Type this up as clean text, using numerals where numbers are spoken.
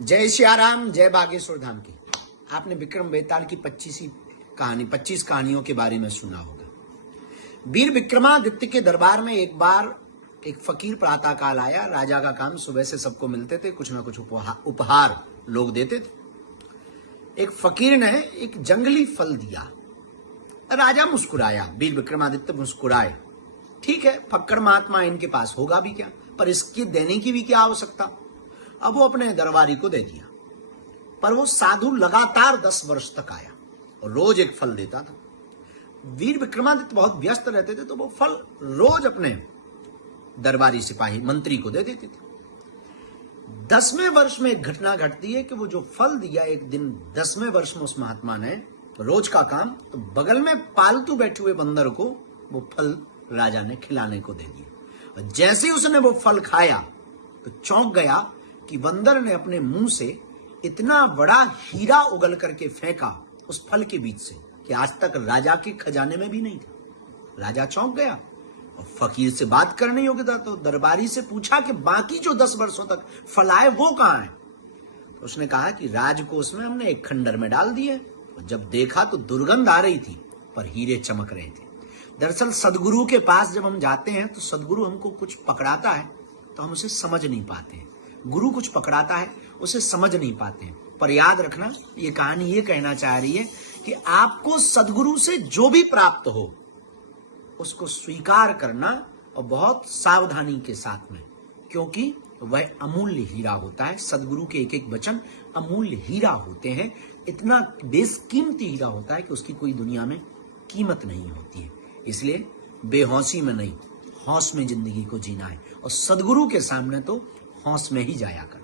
जय सियाराम, जय बागेश्वर धाम की। आपने विक्रम बेताल की 25 कहानियों के बारे में सुना होगा। वीर विक्रमादित्य के दरबार में एक बार एक फकीर प्रातःकाल आया। राजा का काम सुबह से सबको मिलते थे, कुछ ना कुछ उपहार लोग देते थे। एक फकीर ने एक जंगली फल दिया। राजा मुस्कुराया, वीर विक्रमादित्य मुस्कुराए। ठीक है, फक्कड़ महात्मा इनके पास होगा भी क्या, पर इसकी देने की भी क्या आवश्यकता। अब वो अपने दरबारी को दे दिया। पर वो साधु लगातार 10 वर्ष तक आया और रोज एक फल देता था। वीर विक्रमादित्य बहुत व्यस्त रहते थे, तो वो फल रोज अपने दरबारी सिपाही मंत्री को दे देते थे। 10वें वर्ष में एक घटना घटती है कि वो जो फल दिया, एक दिन 10वें वर्ष में उस महात्मा ने रोज का काम, तो बगल में पालतू बैठे हुए बंदर को वो फल राजा ने खिलाने को दे दिया। और जैसे ही उसने वो फल खाया तो चौंक गया कि बंदर ने अपने मुंह से इतना बड़ा हीरा उगल करके फेंका उस फल के बीच से कि आज तक राजा के खजाने में भी नहीं था। राजा चौंक गया और फकीर से बात करने योग्य था, तो दरबारी से पूछा कि बाकी जो 10 वर्षों तक फल आए वो कहां है। तो उसने कहा कि राजकोष में हमने एक खंडर में डाल दिए, और जब देखा तो दुर्गंध आ रही थी पर हीरे चमक रहे थे। दरअसल सदगुरु के पास जब हम जाते हैं तो सदगुरु हमको कुछ पकड़ाता है तो हम उसे समझ नहीं पाते हैं। गुरु कुछ पकड़ाता है, उसे समझ नहीं पाते हैं। पर याद रखना, ये कहानी ये कहना चाह रही है कि आपको सदगुरु से जो भी प्राप्त हो उसको स्वीकार करना, और बहुत सावधानी के साथ में, क्योंकि वह अमूल्य हीरा होता है। सदगुरु के एक एक वचन अमूल्य हीरा होते हैं। इतना बेशकीमती हीरा होता है कि उसकी कोई दुनिया में कीमत नहीं होती है। इसलिए बेहौसी में नहीं, हौस में जिंदगी को जीना है, और सदगुरु के सामने तो हौस में ही जाया कर।